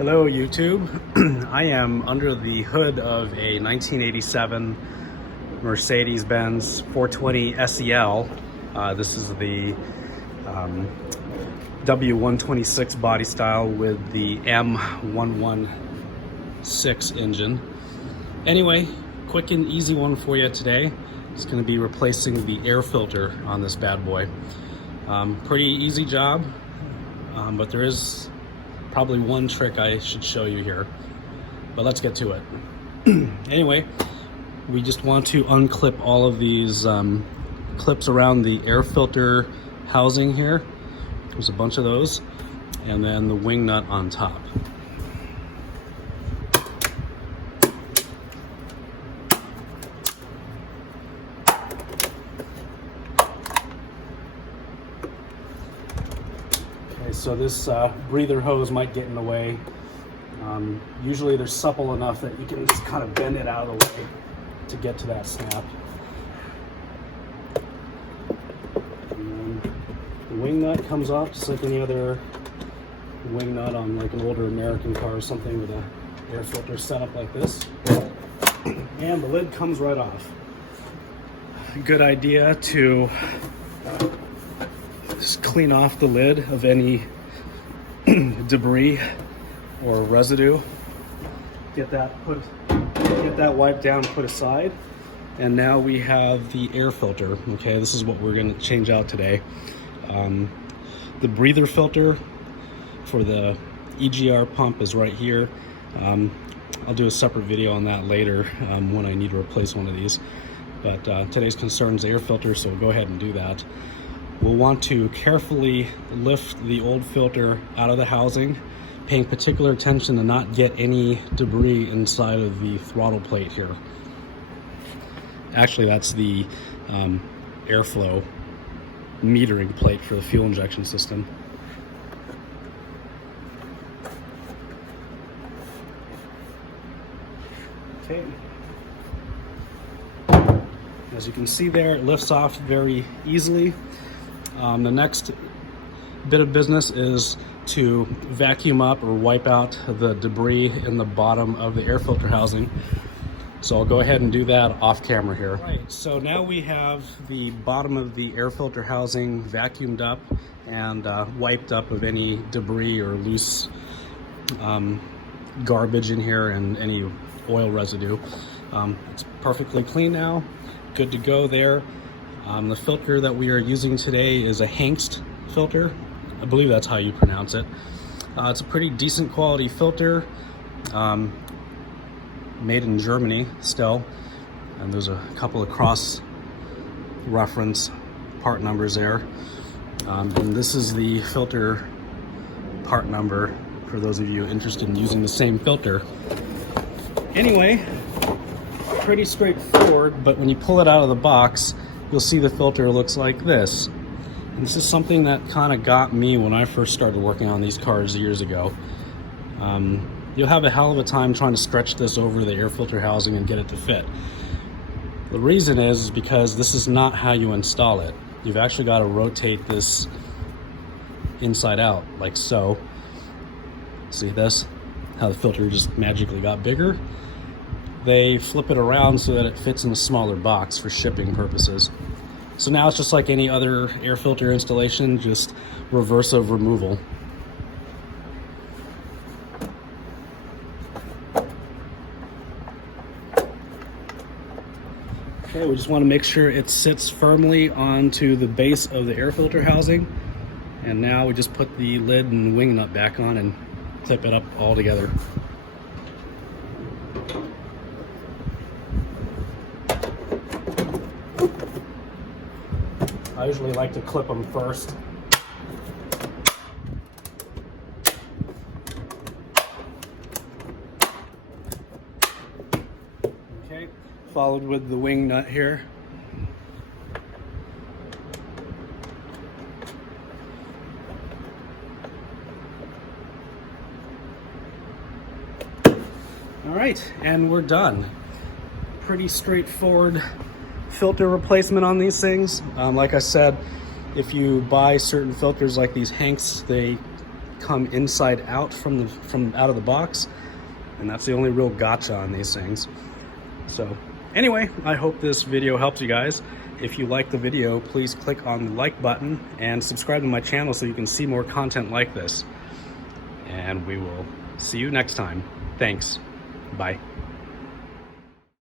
Hello YouTube. I am under the hood of a 1987 Mercedes-Benz 420 SEL. This is the W126 body style with the M116 engine. Anyway, quick and easy one for you today. It's going to be replacing the air filter on this bad boy. Pretty easy job, but there is probably one trick I should show you here, but let's get to it. Anyway, we just want to unclip all of these clips around the air filter housing here. There's a bunch of those, and then the wing nut on top. So this breather hose might get in the way. Usually they're supple enough that you can just kind of bend it out of the way to get to that snap. And then the wing nut comes off just like any other wing nut on like an older American car or something with an air filter setup like this. And the lid comes right off. Good idea to just clean off the lid of any debris or residue. Get that wiped down, put aside. And now we have the air filter. Okay, this is what we're going to change out today. The breather filter for the EGR pump is right here. I'll do a separate video on that later when I need to replace one of these. But today's concern is the air filter, so we'll go ahead and do that. We'll want to carefully lift the old filter out of the housing, paying particular attention to not get any debris inside of the throttle plate here. Actually, that's the airflow metering plate for the fuel injection system. Okay. As you can see there, it lifts off very easily. The next bit of business is to vacuum up or wipe out the debris in the bottom of the air filter housing. So I'll go ahead and do that off camera here. Right, so now we have the bottom of the air filter housing vacuumed up and wiped up of any debris or loose garbage in here and any oil residue. It's perfectly clean now, good to go there. The filter that we are using today is a Hengst filter. I believe that's how you pronounce it. It's a pretty decent quality filter, made in Germany still. And there's a couple of cross-reference part numbers there. And this is the filter part number for those of you interested in using the same filter. Anyway, pretty straightforward, but when you pull it out of the box, you'll see the filter looks like this. And this is something that kind of got me when I first started working on these cars years ago. You'll have a hell of a time trying to stretch this over the air filter housing and get it to fit. The reason is because this is not how you install it. You've actually got to rotate this inside out, like so. See this? How the filter just magically got bigger? They flip it around so that it fits in a smaller box for shipping purposes. So now it's just like any other air filter installation, just reverse of removal. Okay, we just want to make sure it sits firmly onto the base of the air filter housing. And now we just put the lid and wing nut back on and clip it up all together. I usually like to clip them first. Okay, followed with the wing nut here. All right, and we're done. Pretty straightforward filter replacement on these things. Like I said, if you buy certain filters like these Hengst, they come inside out from out of the box, and that's the only real gotcha on these things. So anyway, I hope this video helps you guys. If you like the video, please click on the like button and subscribe to my channel so you can see more content like this. And we will see you next time. Thanks. Bye.